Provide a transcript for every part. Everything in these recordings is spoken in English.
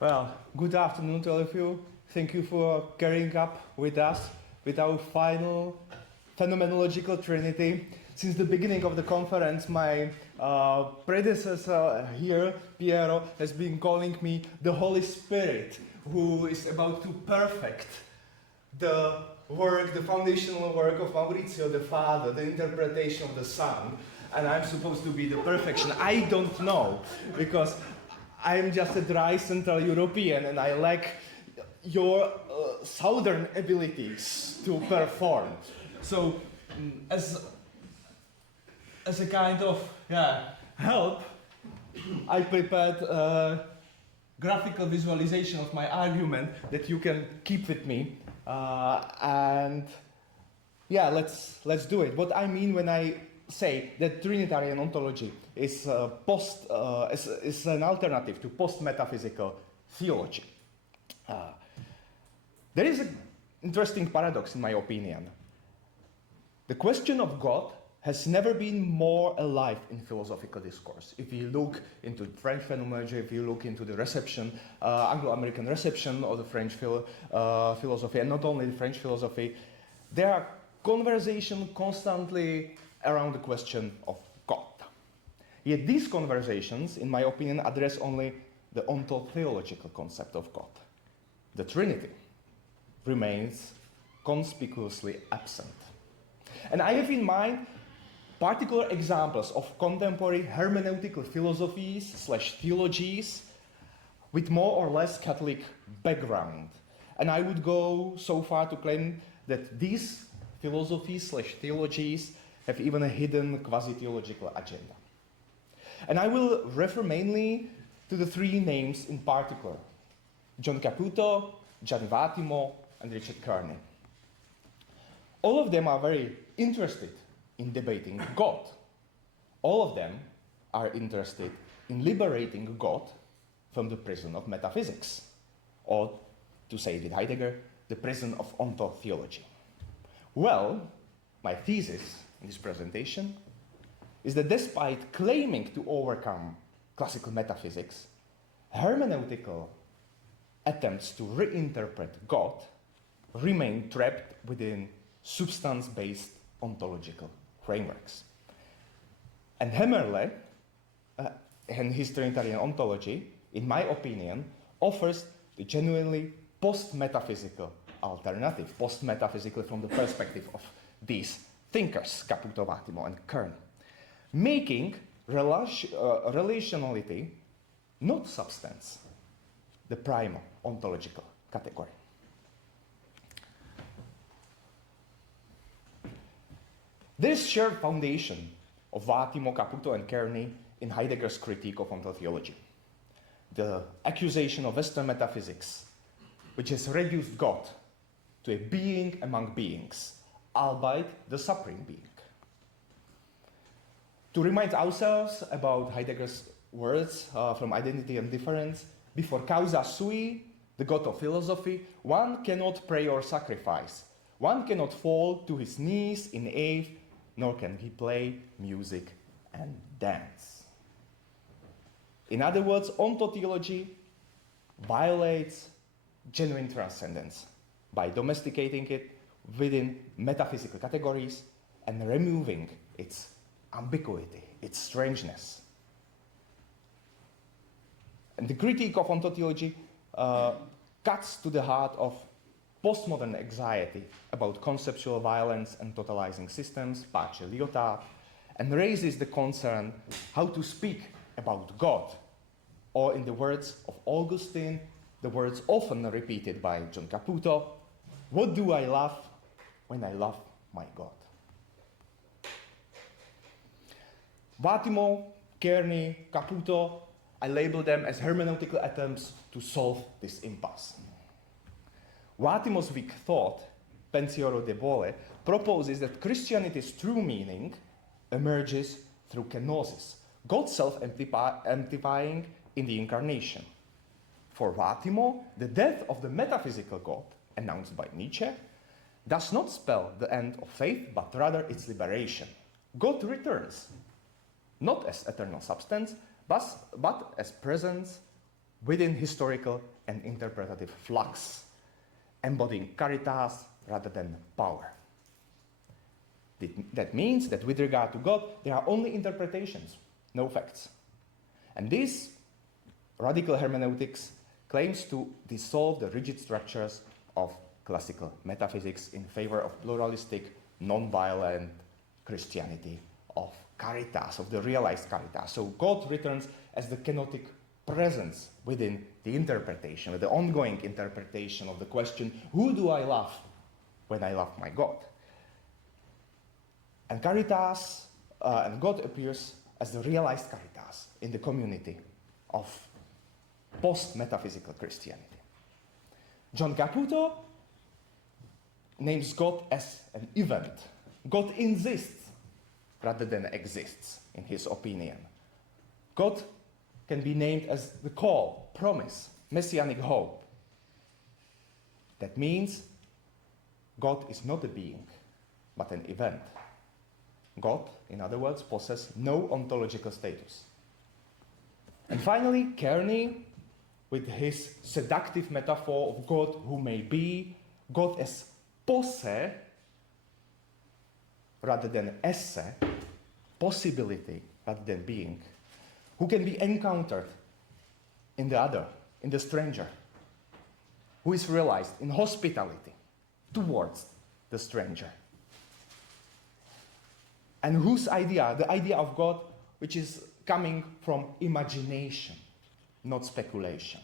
Well, good afternoon to all of you. Thank you for carrying up with us with our final phenomenological trinity. Since the beginning of the conference, my predecessor here, Piero, has been calling me the Holy Spirit, who is about to perfect the work, the foundational work of Maurizio, the Father, the interpretation of the Son. And I'm supposed to be the perfection. I don't know, because I'm just a dry Central European and I lack your southern abilities to perform. So, as a kind of help, I prepared a graphical visualization of my argument that you can keep with me. Let's do it. What I mean when I say that Trinitarian ontology is an alternative to post-metaphysical theology. There is an interesting paradox in my opinion. The question of God has never been more alive in philosophical discourse. If you look into French phenomenology, if you look into the reception, Anglo-American reception of the French philosophy, and not only the French philosophy, there are conversations constantly around the question of God. Yet these conversations, in my opinion, address only the ontological concept of God. The Trinity remains conspicuously absent. And I have in mind particular examples of contemporary hermeneutical philosophies / theologies with more or less Catholic background. And I would go so far to claim that these philosophies / theologies have even a hidden quasi-theological agenda. And I will refer mainly to the three names in particular: John Caputo, Gianni Vattimo, and Richard Kearney. All of them are very interested in debating God. All of them are interested in liberating God from the prison of metaphysics, or, to say it with Heidegger, the prison of ontotheology. Well, my thesis in this presentation is that despite claiming to overcome classical metaphysics, hermeneutical attempts to reinterpret God remain trapped within substance-based ontological frameworks. And Hemmerle and his Trinitarian ontology, in my opinion, offers the genuinely post-metaphysical alternative, post-metaphysical from the perspective of these thinkers, Caputo, Vattimo, and Kearney, making relationality, not substance, the primal ontological category. There is shared foundation of Vattimo, Caputo, and Kearney in Heidegger's critique of ontotheology. The accusation of Western metaphysics, which has reduced God to a being among beings, albeit the supreme being. To remind ourselves about Heidegger's words from Identity and Difference, before causa sui, the God of philosophy, one cannot pray or sacrifice. One cannot fall to his knees in awe, nor can he play music and dance. In other words, ontotheology violates genuine transcendence by domesticating it within metaphysical categories and removing its ambiguity, its strangeness. And the critique of ontotheology cuts to the heart of postmodern anxiety about conceptual violence and totalizing systems, pace Lyotard, and raises the concern how to speak about God, or in the words of Augustine, the words often repeated by John Caputo, what do I love when I love my God? Vattimo, Kearney, Caputo, I label them as hermeneutical attempts to solve this impasse. Vattimo's weak thought, Pensiero debole, proposes that Christianity's true meaning emerges through kenosis, God self-emptying in the incarnation. For Vattimo, the death of the metaphysical God, announced by Nietzsche, does not spell the end of faith, but rather its liberation. God returns, not as eternal substance, but as presence within historical and interpretative flux, embodying caritas rather than power. That means that with regard to God, there are only interpretations, no facts. And this radical hermeneutics claims to dissolve the rigid structures of classical metaphysics in favor of pluralistic, non-violent Christianity, of caritas, of the realized caritas. So God returns as the kenotic presence within the interpretation, the ongoing interpretation of the question, who do I love when I love my God? And caritas, and God appears as the realized caritas in the community of post-metaphysical Christianity. John Caputo names God as an event. God exists rather than exists, in his opinion. God can be named as the call, promise, messianic hope. That means God is not a being, but an event. God, in other words, possesses no ontological status. And finally, Kearney, with his seductive metaphor of God who may be, God as posse rather than esse, possibility rather than being, who can be encountered in the other, in the stranger, who is realized in hospitality towards the stranger. And whose idea, the idea of God, which is coming from imagination, not speculation.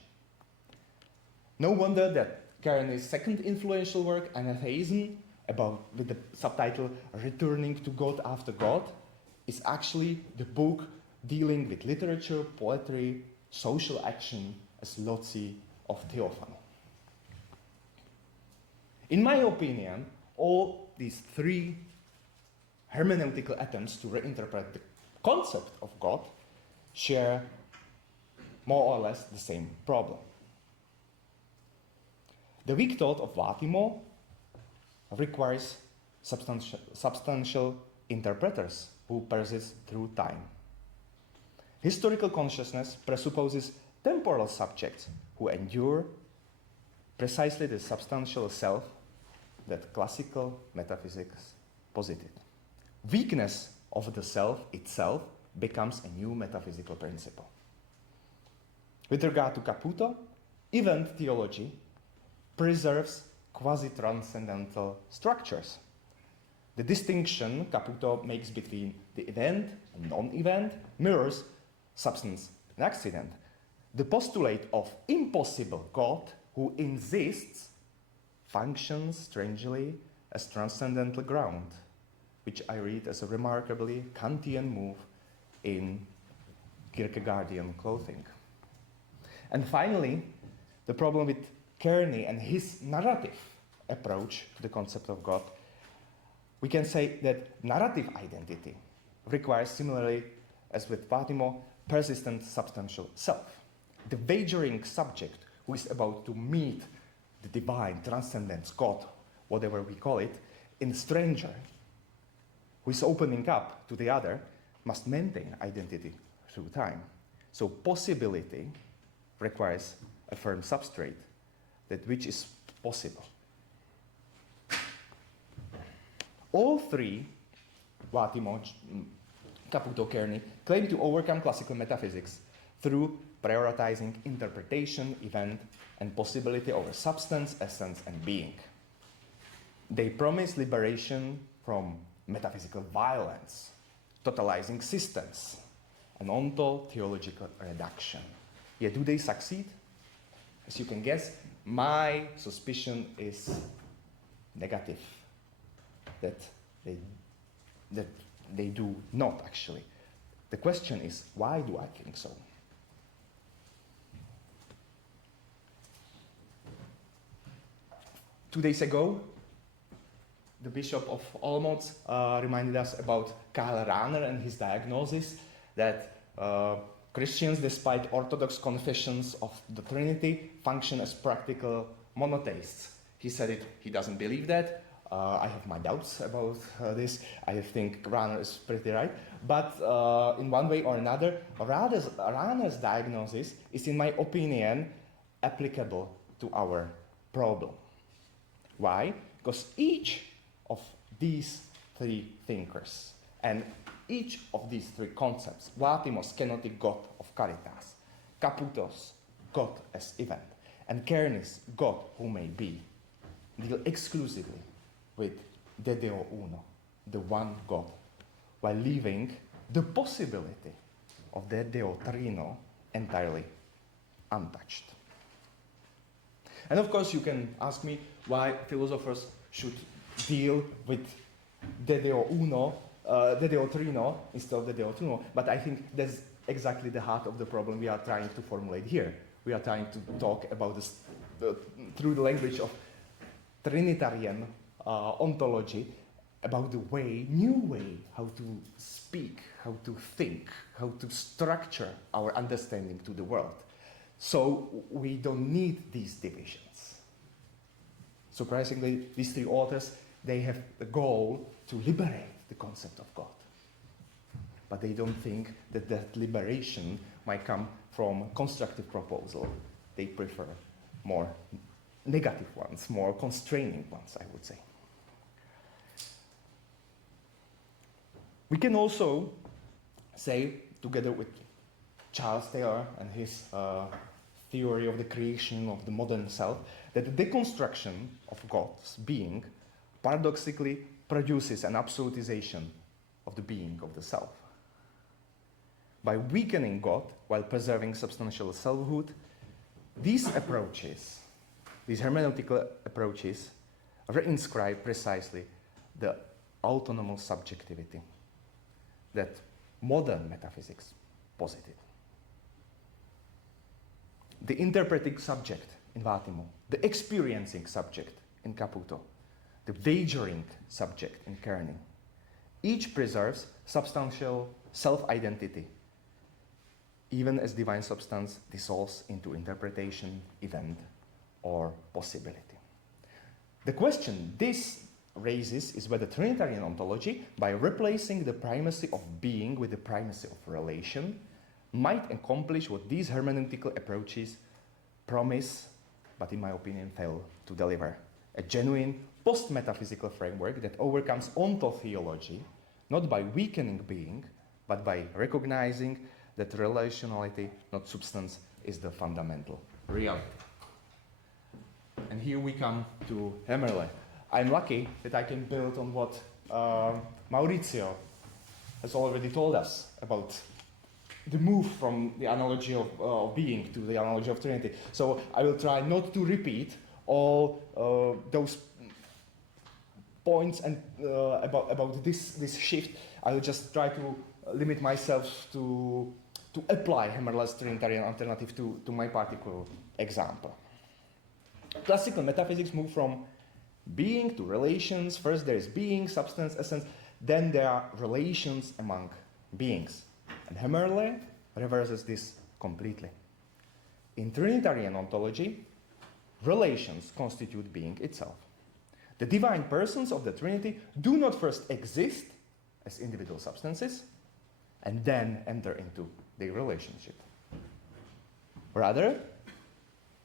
No wonder that Kearney's second influential work, Anatheism, with the subtitle Returning to God After God, is actually the book dealing with literature, poetry, social action as loci of theophany. In my opinion, all these three hermeneutical attempts to reinterpret the concept of God share more or less the same problem. The weak thought of Vatimo requires substantial interpreters who persist through time. Historical consciousness presupposes temporal subjects who endure precisely the substantial self that classical metaphysics posited. Weakness of the self itself becomes a new metaphysical principle. With regard to Caputo, event theology preserves quasi-transcendental structures. The distinction Caputo makes between the event and non-event mirrors substance and accident. The postulate of impossible God who exists functions strangely as transcendental ground, which I read as a remarkably Kantian move in Kierkegaardian clothing. And finally, the problem with Kearney and his narrative approach to the concept of God, we can say that narrative identity requires, similarly as with Vatimo, persistent substantial self. The wagering subject who is about to meet the divine, transcendence, God, whatever we call it, in stranger, who is opening up to the other, must maintain identity through time. So possibility requires a firm substrate, that which is possible. All three, Vatimo, Caputo, Kearney, claim to overcome classical metaphysics through prioritizing interpretation, event, and possibility over substance, essence, and being. They promise liberation from metaphysical violence, totalizing systems, and ontol-theological reduction. Yet do they succeed? As you can guess, my suspicion is negative, that they do not actually. The question is, why do I think so? 2 days ago, the Bishop of Olomouc reminded us about Karl Rahner and his diagnosis that Christians, despite Orthodox confessions of the Trinity, function as practical monotheists. He said he doesn't believe that. I have my doubts about this. I think Rahner is pretty right. But in one way or another, Rahner's diagnosis is, in my opinion, applicable to our problem. Why? Because each of these three thinkers and each of these three concepts, Vatimos, kenotic God of Caritas, Caputos, God as event, and Kernis, God who may be, deal exclusively with De Deo Uno, the one God, while leaving the possibility of De Deo Trino entirely untouched. And of course you can ask me why philosophers should deal with De Deo Uno, De Deo Trino instead of De Deo Trino, but I think that's exactly the heart of the problem we are trying to formulate here. We are trying to talk about this through the language of Trinitarian ontology, about the new way how to speak, how to think, how to structure our understanding to the world. So we don't need these divisions. Surprisingly, these three authors, they have the goal to liberate the concept of God. But they don't think that that liberation might come from a constructive proposal. They prefer more negative ones, more constraining ones, I would say. We can also say, together with Charles Taylor and his theory of the creation of the modern self, that the deconstruction of God's being paradoxically produces an absolutization of the being of the self. By weakening God while preserving substantial selfhood, these approaches, these hermeneutical approaches, reinscribe precisely the autonomous subjectivity that modern metaphysics posited. The interpreting subject in Vatimo, the experiencing subject in Caputo, the wagering subject in Kerning, each preserves substantial self-identity, even as divine substance dissolves into interpretation, event, or possibility. The question this raises is whether Trinitarian ontology, by replacing the primacy of being with the primacy of relation, might accomplish what these hermeneutical approaches promise, but in my opinion fail to deliver: a genuine post-metaphysical framework that overcomes ontotheology, not by weakening being, but by recognizing that relationality, not substance, is the fundamental reality. And here we come to Hemmerle. I'm lucky that I can build on what Maurizio has already told us about the move from the analogy of being to the analogy of Trinity. So I will try not to repeat all those points and about this shift. I will just try to limit myself to apply Hemmerle's Trinitarian alternative to my particular example. Classical metaphysics move from being to relations. First there is being, substance, essence, then there are relations among beings. And Hemmerle reverses this completely. In Trinitarian ontology, relations constitute being itself. The divine persons of the Trinity do not first exist as individual substances and then enter into their relationship. Rather,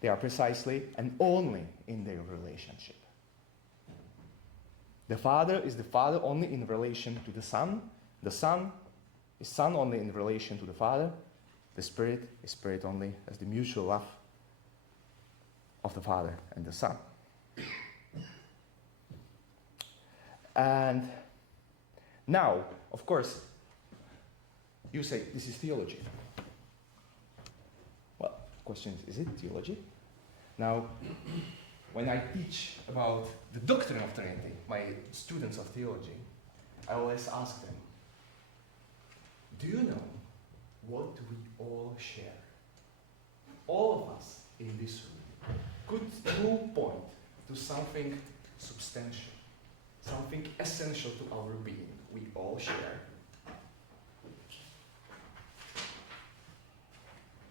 they are precisely and only in their relationship. The Father is the Father only in relation to the Son is Son only in relation to the Father, the Spirit is Spirit only as the mutual love of the Father and the Son. And now, of course, you say this is theology. Well, the question is it theology? Now, when I teach about the doctrine of Trinity, my students of theology, I always ask them, do you know what we all share? All of us in this room could point to something substantial, something essential to our being we all share.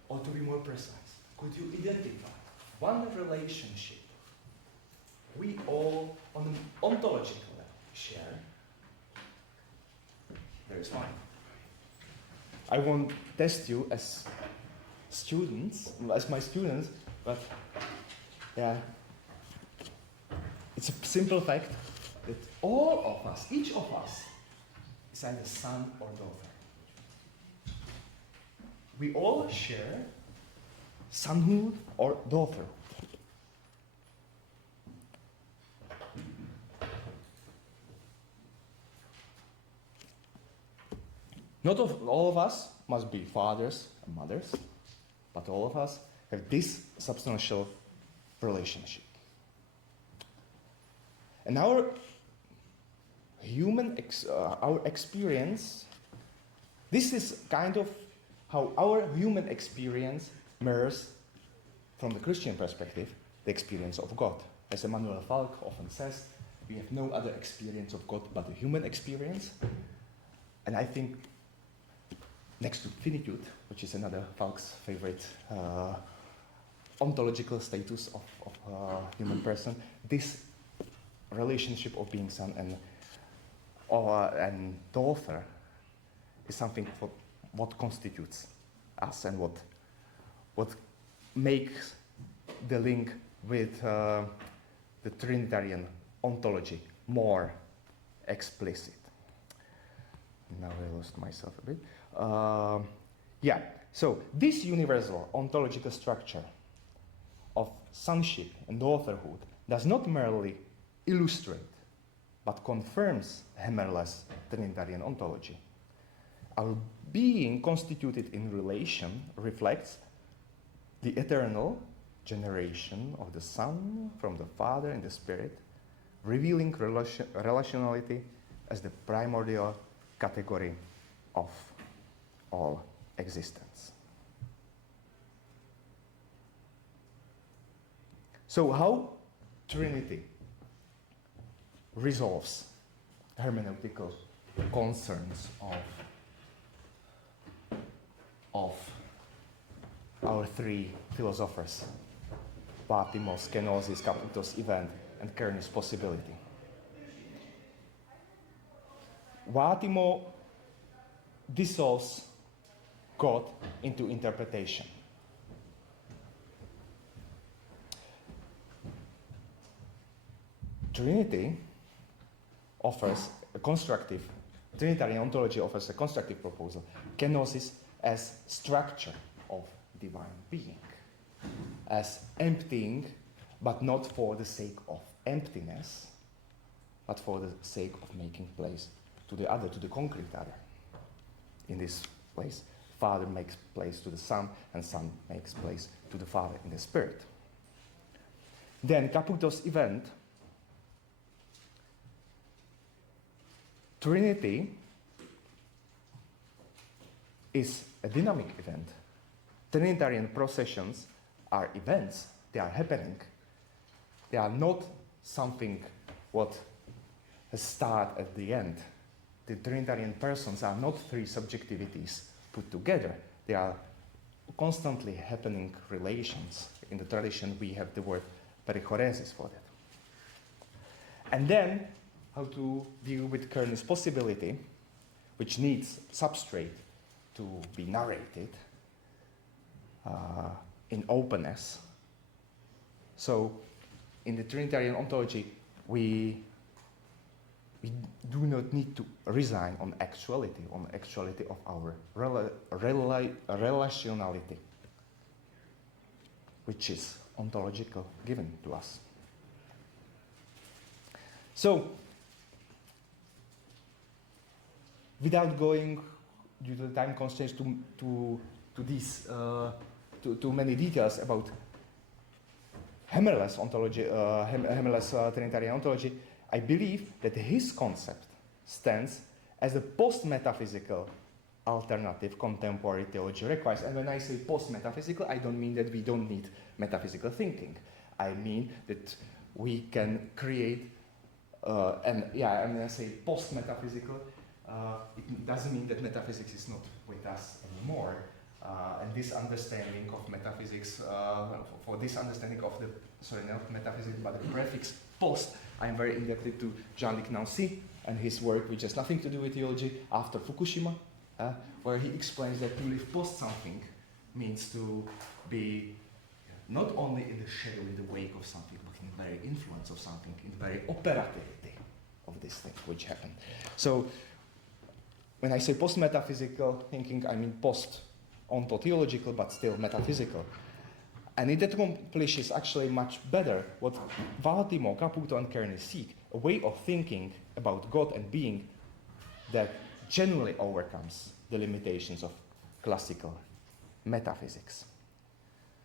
Or to be more precise, could you identify one relationship we all on an ontological level, share. There is fine. I won't test you as students, as my students, but yeah, it's a simple fact that all of us, each of us, is either son or daughter. We all share sonhood or daughterhood. Not all of us must be fathers and mothers, but all of us have this substantial relationship. And our our experience, this is kind of how our human experience mirrors, from the Christian perspective, the experience of God. As Emanuel Falk often says, we have no other experience of God but the human experience. And I think next to finitude, which is another Falk's favorite ontological status of a human person, this relationship of being son and daughter is something what constitutes us and what makes the link with the Trinitarian ontology more explicit. Now I lost myself a bit. So this universal ontological structure of sonship and daughterhood does not merely illustrate, but confirms Hermeneutics Trinitarian ontology. Our being constituted in relation reflects the eternal generation of the Son from the Father in the Spirit, revealing relationality as the primordial category of all existence. So how Trinity resolves hermeneutical concerns of our three philosophers, Vatimos, Kenosis, Caputos, event, and Kern's possibility. Vatimo dissolves God into interpretation. Trinitarian ontology offers a constructive proposal, kenosis as structure of divine being, as emptying, but not for the sake of emptiness, but for the sake of making place to the other, to the concrete other. In this place, Father makes place to the Son, and Son makes place to the Father in the Spirit. Then, Caputo's event, Trinity is a dynamic event. Trinitarian processions are events. They are happening. They are not something what has started at the end. The Trinitarian persons are not three subjectivities put together. They are constantly happening relations. In the tradition, we have the word perichoresis for that. And then, how to deal with Kern's possibility, which needs substrate to be narrated in openness. So, in the Trinitarian ontology, we do not need to resign on actuality of our relationality, which is ontological given to us. So, without going, due to the time constraints, to these too many details about Hermeneutics ontology, Hermeneutics Trinitarian ontology, I believe that his concept stands as a post-metaphysical alternative contemporary theology requires. And when I say post-metaphysical, I don't mean that we don't need metaphysical thinking. I mean that we can create, and when I say post-metaphysical, it doesn't mean that metaphysics is not with us anymore. And this understanding of metaphysics, for this understanding of the, sorry, not metaphysics, but the prefix post. I'm very indebted to Jean-Luc Nancy and his work, which has nothing to do with theology, after Fukushima, where he explains that to live post something means to be not only in the shadow, in the wake of something, but in the very influence of something, in the very operativity of this thing which happened. So when I say post-metaphysical thinking, I mean post-ontotheological, but still metaphysical. And it accomplishes actually much better what Valtimo, Caputo, and Kearney seek, a way of thinking about God and being that genuinely overcomes the limitations of classical metaphysics.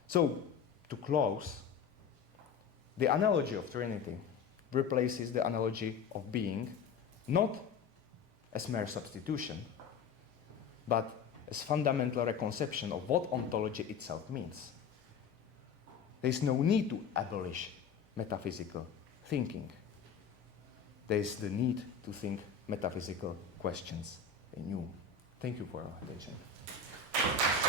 So, to close, the analogy of Trinity replaces the analogy of being not as mere substitution, but as fundamental reconception of what ontology itself means. There is no need to abolish metaphysical thinking. There is the need to think metaphysical questions anew. Thank you for your attention.